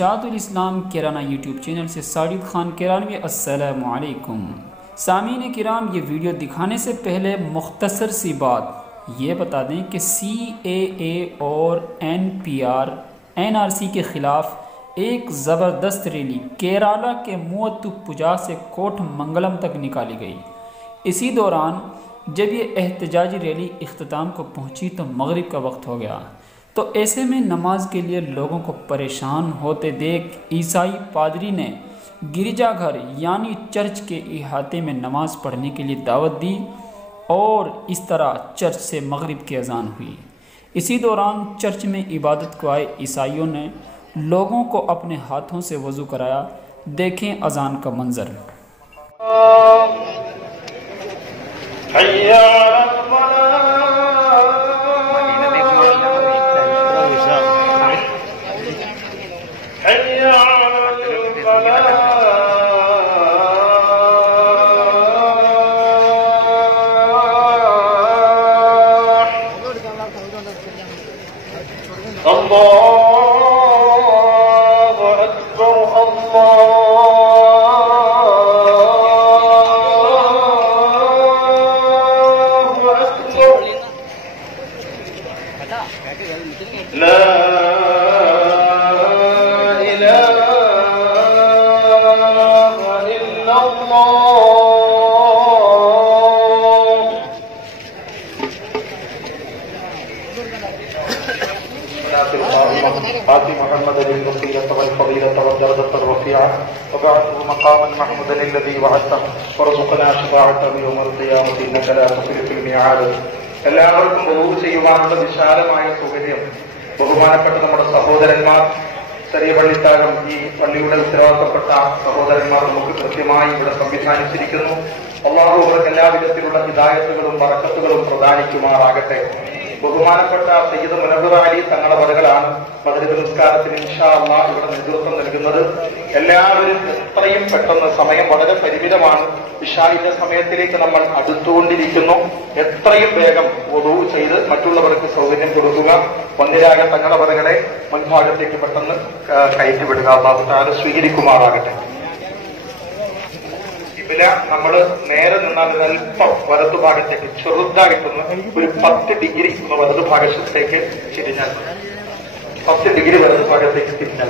इरशादुल इस्लाम किराना YouTube channel से साजिद खान किरानवी अस्सलामु अलैकुम। सामीन किराम, ये वीडियो दिखाने से पहले मुख्तसर सी बात ये बता दें कि CAA और NRC के ख़िलाफ़ एक ज़बरदस्त रैली केरला के मुवत्तुपुझा से कोट मंगलम तक निकाली गई। इसी दौरान जब ये एहतजाजी रैली इख्तिताम को पहुंची तो मगरिब का वक्त हो गया। तो ऐसे में नमाज के लिए लोगों को परेशान होते देख ईसाई पादरी ने गिरजाघर यानी चर्च के इहाते में नमाज पढ़ने के लिए दावत दी और इस तरह चर्च से मगरिब की अजान हुई। इसी दौरान चर्च में इबादत को आए ईसाइयों ने लोगों को अपने हाथों से वज़ू कराया। देखें अजान का मंजर। आती मोहम्मद वसीलत वल्फज़ीलत वद्दरजत अर्रफ़ीअ वबअथहु मक़ामन महमूदन अल्लज़ी वअदतहु वरज़ुक़ना शफ़ाअतहु യൗമൽ ഖിയാമത്തി ഇന്നക ലാ തുഖ്ലിഫുൽ മിആദ്। എല്ലാവർക്കും വദൂ ചെയ്യുവാനുള്ള വിശാലമായ സൗകര്യം ബഹുമാനപ്പെട്ട നമ്മുടെ സഹോദരന്മാർ, ചെറിയ പള്ളിത്താരം, ഈ പള്ളിയുടെ ഉത്തരവാദിത്തപ്പെട്ട സഹോദരന്മാർ നമുക്ക് കൃത്യമായി ഇവിടെ സംവിധാനിച്ചിരിക്കുന്നു. അല്ലാഹു അവർക്ക് എല്ലാവിധത്തിലുള്ള ഹിദായത്തുകളും ബറക്കത്തുകളും പ്രദാനിക്കുമാറാകട്ടെ. ബഹുമാനപ്പെട്ട സയ്യിദ് മുനവ്വർ അലി തങ്ങളുടെ വരകളാണ് മഗ്‌രിബ് നിസ്കാരത്തിന് ഇൻഷാ അല്ലാഹ് ഇവിടെ നേതൃത്വം നൽകുന്നത്. എല്ലാവരും എത്രയും പെട്ടെന്ന്, സമയം വളരെ പരിമിതമാണ്, ഇശാഇന്റെ സമയത്തിലേക്ക് നമ്മൾ അടുത്തുകൊണ്ടിരിക്കുന്നു, എത്രയും വേഗം വുദൂ ചെയ്ത് മറ്റുള്ളവർക്ക് സൗകര്യം കൊടുക്കുക. വന്യരായ തങ്ങളുടെ വരകളെ മുൻഭാഗത്തേക്ക് പെട്ടെന്ന് കയറ്റിവിടുക. അല്ലാഹു തആല സ്വീകരിക്കുമാറാകട്ടെ. നമ്മൾ നേരെ നിന്നാൽ അല്പം വലതുഭാഗത്തേക്ക് ചെറുതായിട്ടൊന്ന് ഒരു 10 ഡിഗ്രി ഒന്ന് വലതുഭാഗത്തേക്ക് തിരിഞ്ഞാൽ, 10 ഡിഗ്രി വലതുഭാഗത്തേക്ക് തിരിഞ്ഞാൽ